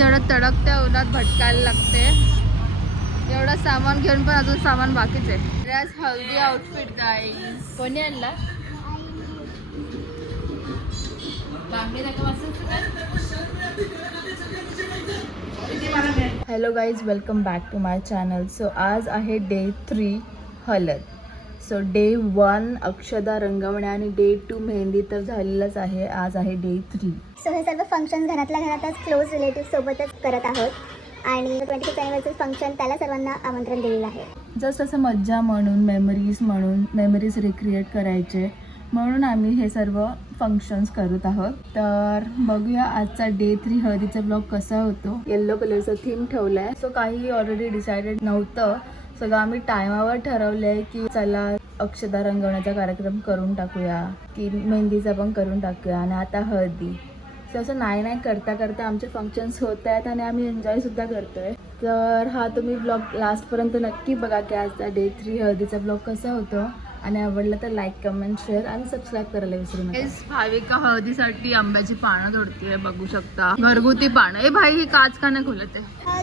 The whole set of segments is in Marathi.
एवढं तडकत्या उन्हात भटकायला लागते एवढं सामान घेऊन पण अजून सामान बाकीच आहे. आज हल्दी आउटफिट गाय कोणी आणला? Hello guys welcome back to my channel so आज आहे डे थ्री हळद सो डे वन अक्षदा रंगवण्या आणि डे टू मेहंदी तर झालेलंच आहे. आज आहे डे थ्री सो हे सर्व फंक्शन घरातल्या घरातच क्लोज रिलेटिव्ह सोबतच करत आहोत. आणि ट्वेंटी फिफ्थ अॅनिव्हर्सरी फंक्शन त्याला सर्वांना आमंत्रण दिलेलं आहे. जस्ट असं मज्जा म्हणून मेमरीज म्हणून मेमरीज रिक्रिएट करायचे. म्हणून आम्ही हे सर्व फंक्शन्स करत आहोत. तर बघूया आजचा डे थ्री हळदीचा ब्लॉग कसा होतो. येल्लो कलरचा थीम ठेवला आहे सो काही ऑलरेडी डिसाइडेड नव्हतं. सगळं आम्ही टायमावर ठरवलं आहे की चला अक्षदा रंगवण्याचा कार्यक्रम करून टाकूया की मेहंदीचा पण करून टाकूया आणि आता हळदी. सो असं नाही नाही करता करता आमचे फंक्शन्स होत आहेत आणि आम्ही एन्जॉयसुद्धा करतोय. तर हा तुम्ही ब्लॉग लास्टपर्यंत नक्की बघा की आजचा डे थ्री हळदीचा ब्लॉग कसा होतो. आणि आवडला तर लाईक कमेंट शेअर आणि सबस्क्राईब करायला विसरू नका. भाविका हळदीसाठी आंब्याची पानं तोडतीये बघू शकता. घरगुती पानं. ए भाई ही काच का नाही खुलत आहे?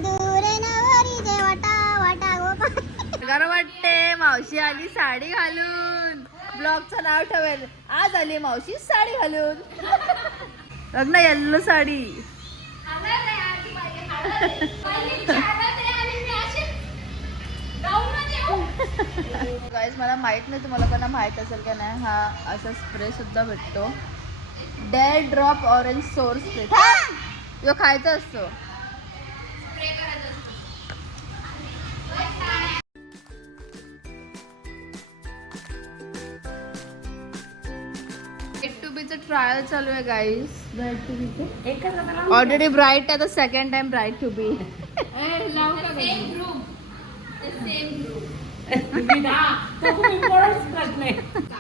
बरं वाटते. मावशी आली साडी घालून. ब्लॉगचं नाव ठेवेल. आज आली मावशी साडी घालून. बघ ना येल्लो साडी. गाईज मला माहीत नाही तुम्हाला कोणा माहीत असेल का नाही हा असा स्प्रे सुद्धा भेटतो. Dead drop orange sour spray खायचा असतो. ट्रायल चालू आहे गाईस ऑलरेडी ब्राईट आहे तर second time bright to be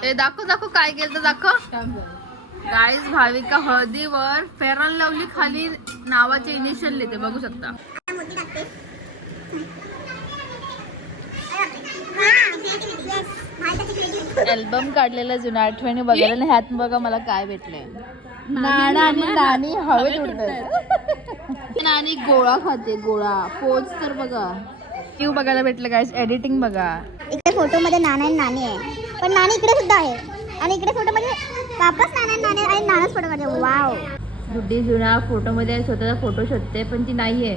a दाखव दाखव काय केलं तर दाखव गाईज भाविका हळदीवर फेअर अँड लवली खाली नावाचे इनिशियल लिहिते बघू शकता. अल्बम काढलेला जुन्या आठवणी बघायला आणि ह्यात बघा मला काय भेटलंय. नाना आणि नानी हवेत उडतात नानी गोळा खाते गोळा. पोच तर बघा. क्यू बघायला भेटलं काय एडिटिंग बघा. इकडे फोटो मध्ये नाना आणि नानी आहे. पण नानी इकडे सुद्धा आहे. आणि इकडे फोटो मध्ये वापस नाना आणि नानी आणि नानाच फोटो मध्ये वाव गुड्डी जुना फोटोमध्ये स्वतःचा फोटो शोधते पण ती नाहीये.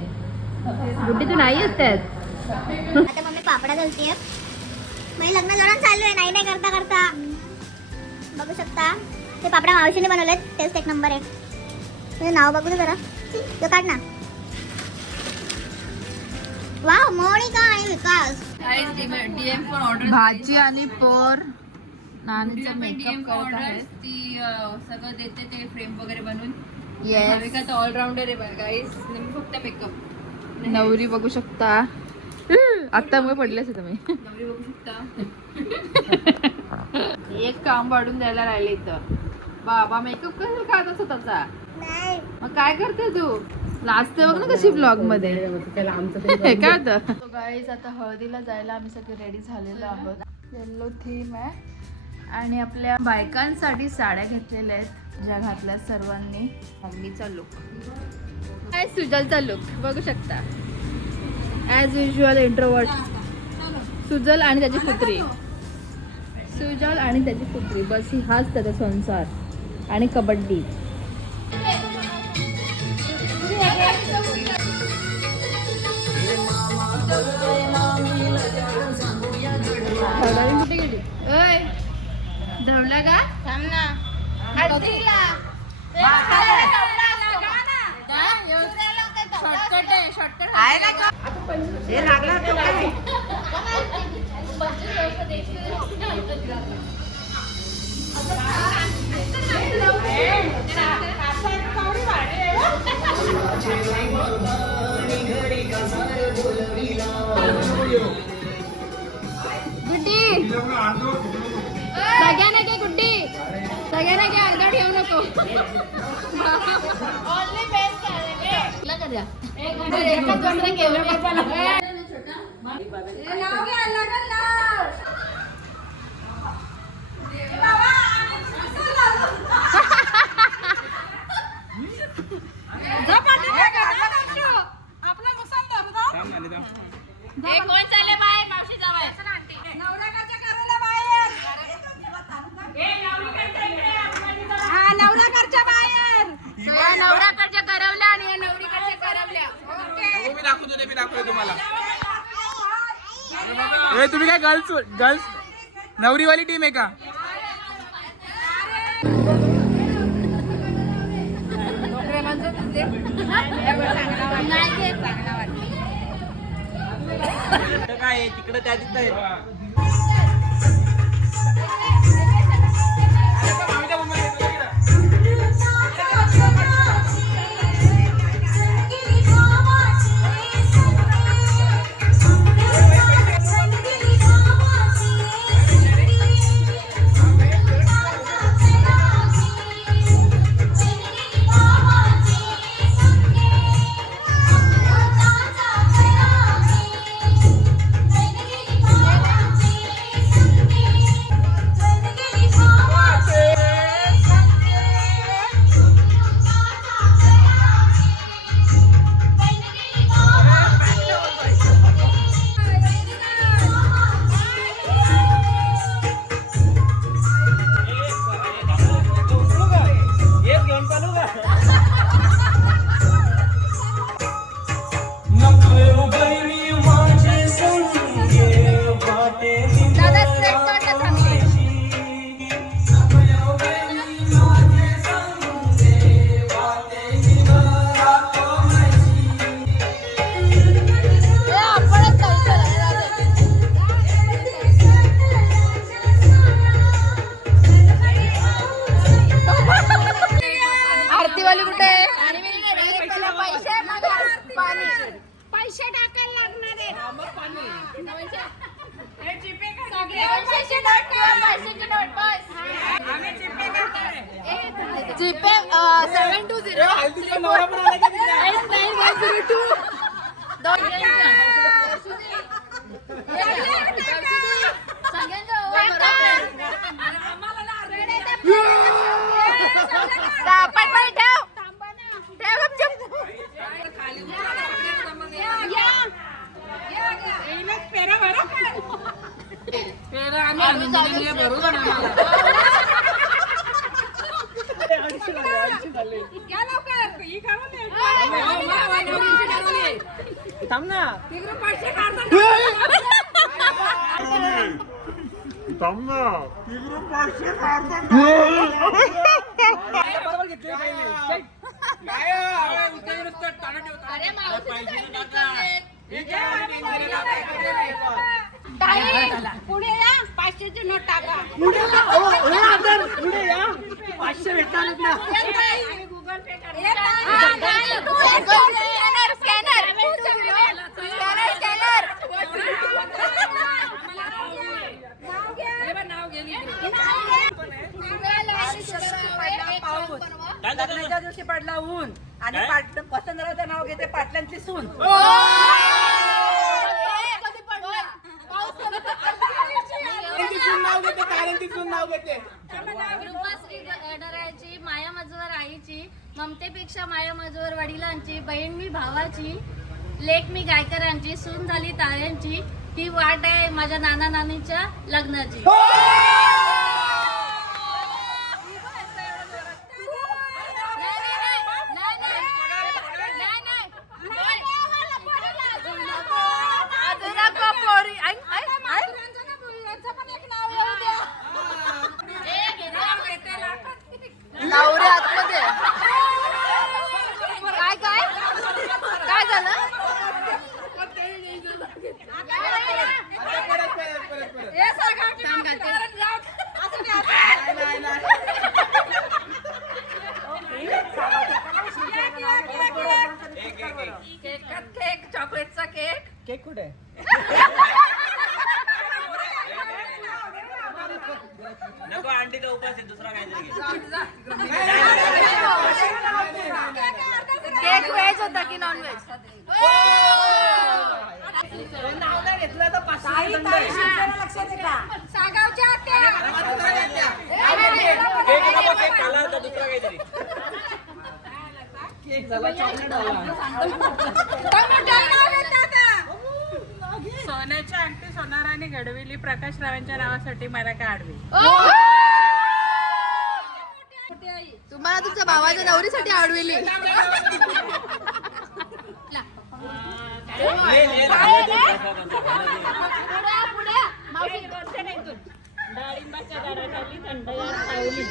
गुड्डी तू नाही त्यात. आता मम्मी पापडा घालतीये. म्हणजे लग्न जवळ चालू आहे. नाही नाही करता करता. बघू शकता. ते पापडा मावशीने बनवलेत. तेच एक नंबर आहे. तुझं नाव बघू जरा. तो काढ ना. वाव मोनिका आणि विकास. भाजी आणि पोर. नानीचा मेकअप करत आहेत. ती अं, सगळं देते ते फ्रेम वगैरे बनवून. येस भाविका तर ऑलराऊंडर आहे गाईस फक्त मेकअप नवरी बघू शकता. आता मग पडलेच तुम्ही. बघू शकता एक काम वाढून द्यायला राहिले तर बाबा मेकअप कसं खात स्वतःचा मग काय करते तू? लाजते बघ ना कशी ब्लॉगमध्ये. काय होतं? गाईज आता हळदीला जायला आम्ही सगळे रेडी झालेलो आहोत. येल्लो थीम आहे. आणि आपल्या बायकांसाठी साड्या घेतलेल्या आहेत ज्या घातल्या सर्वांनी. मम्मीचा लुक काय सुजलचा लुक बघू शकता. ॲज युजल इंट्रोवर्ट सुजल आणि त्याची पुत्री. सुजल आणि त्याची पुत्री. बस ही हाच त्याचा संसार. आणि कबड्डी. कुठे गेली ओय धवला का? थांब ना शॉर्टकट आहे शॉर्टकट हे लागला तो काय? गुड्डी। सगळ्यांना घे गुड्डी। सगळ्यांना घे अर्धा ठेवू नको। द्या? एकच दुसरं घेऊन ये. सगळ्या नवऱ्याकडच्या करवल्या आणि या नवरीकडच्या करवल्या मी दाखवतो मी दाखवतो तुम्हाला ए, तुम्ही काय गर्ल्स नवरीवाली टीम आहे का? काय तिकडे त्या seven two zero nine one zero two पटपट थांब ना. तिकडे पाचशे काढतात अरे मावशीने सांगितलं. पुढे या. पाचशेची नोट टाका. आम्ही गुगल पे करतो हा, नाही, तू लग्नाच्या दिवशी पडला ऊन आणि पाट वसंतरावचं नाव घेते पाटलांची सून. तिथून नाव घेते कारण तिथून नाव घेते. कृपाश्री डरायची माया मजवर आईची ममतेपेक्षा माया मजवर वडिलांची बहीण मी भावाची लेख मी गायकरांची सून झाली ताऱ्यांची ही वाट आहे माझ्या नाना नानीच्या लग्नाची हो नवरे आतमध्ये काय काय काय झालं परत परत परत परत नाही, नाही. केक चॉकलेटचा केक केक कुठे नको अंडीचा उपास आहे दुसरा काहीतरी घे केक व्हेज होता की नॉन व्हेज ताई ताई शिवसेना लक्षात आहे का केक नको केक खाला सोन्याच्या अंगठी सोनाराने घडविली. प्रकाश रावांच्या नावासाठी मला का आडवी? तुम्हाला तुमच्या भावाच्या नवरीसाठी आवडविली ले, ले, डाळिंबाच्या झाडाखाली थंडगार सावली.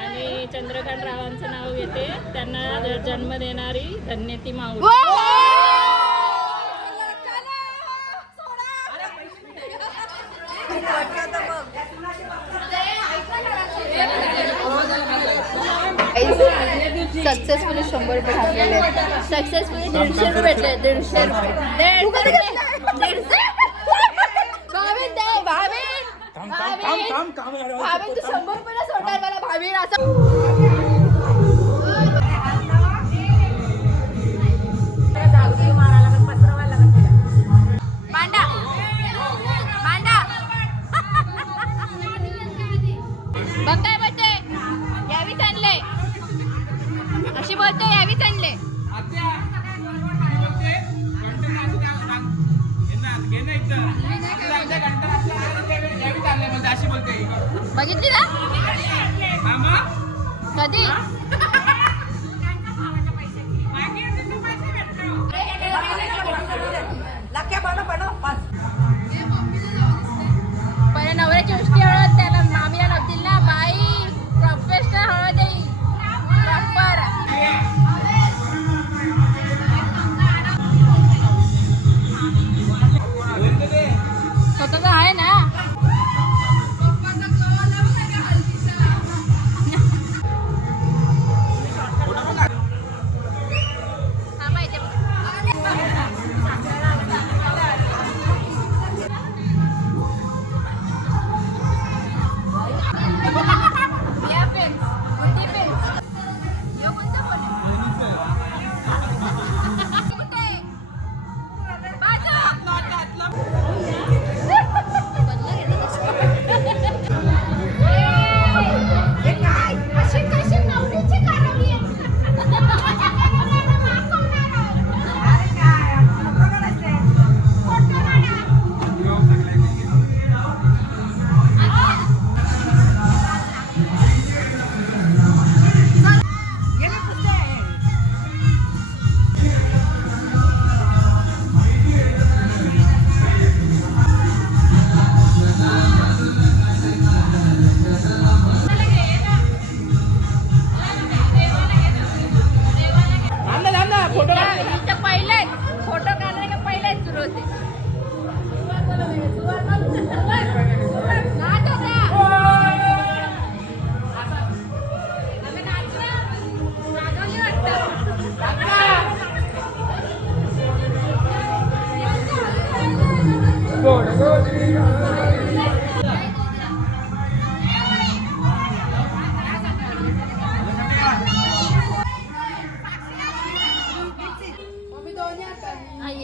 आणि चंद्रकांत रावांचं नाव घेते त्यांना जन्म देणारी धन्य ती माऊली सक्सेसफुली शंभर रुपये टाकलेले सक्सेसफुली दीडशे रुपये भेटले दीडशे रुपये. दीडशे भाभी दे भाभी भाभी. भाभी तू शंभर रुपयाला सोडणार मला भाभी असं मांडा. मांडा. बघ काय बोलते यावीच आणले अशी बोलते बघितली ना मामा कधी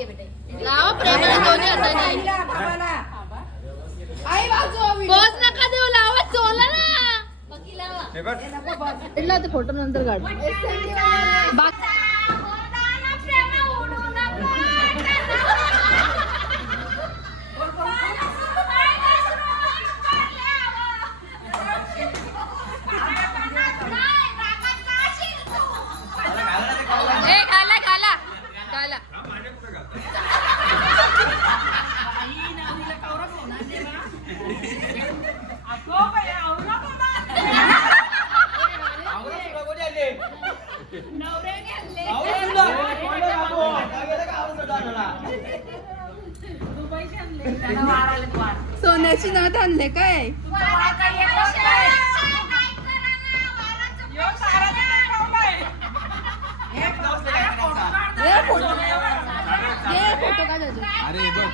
लावा प्रेमाला दोन्ही हाताने. पोच नका देऊ लावा चोला ना. फोटो नंतर काढ. सोन्याची नथ आणले काय? ए, फोटो ए, फोटो काय त्याचे अरे बघ.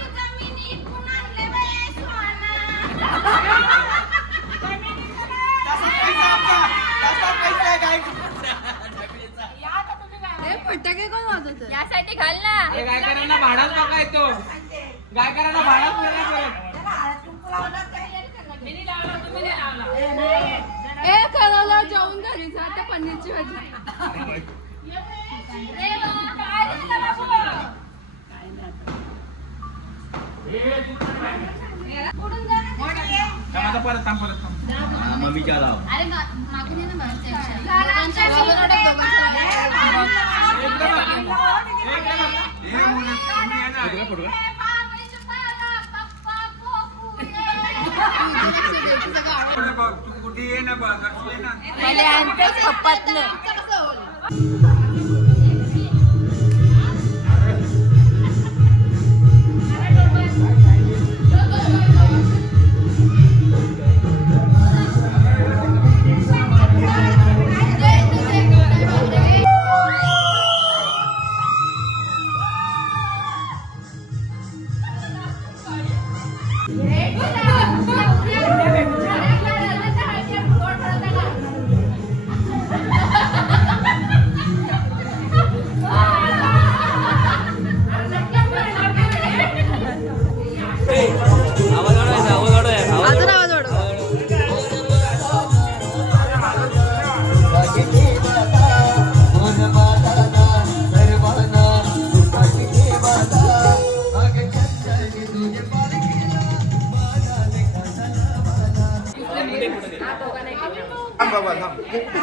ए, फटाके कोण वाजवत यासाठी घाल ना. हे गायकरांना भाडाच नका येतो गायकरांना भाडाच नाही परत ए कळवलं जेवून घरी जा त्या पनीरची भाजी. थांब आता परत थांब परत थांब. अरे मा- मागे नाही. ना बाहेरच्या कुठे ये ना बघ ये ना मला यांचं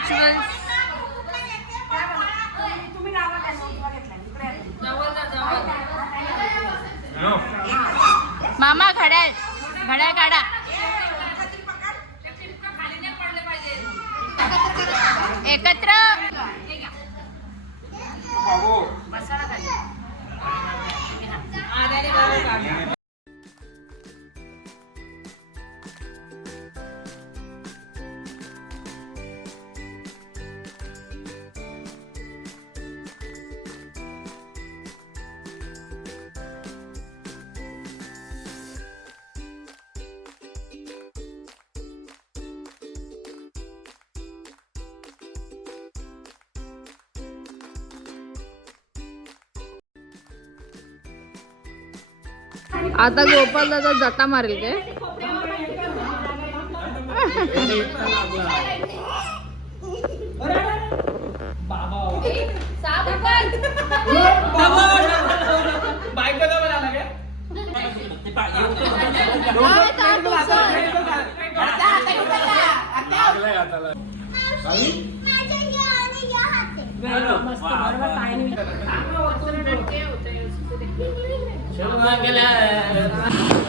रिच्युअल्स मामा घड्याळ. घड्याळ काढा. एकत्र. आता गोपाल दादा जटा मारेल काय? बायको जवळ आला काय माझ्या या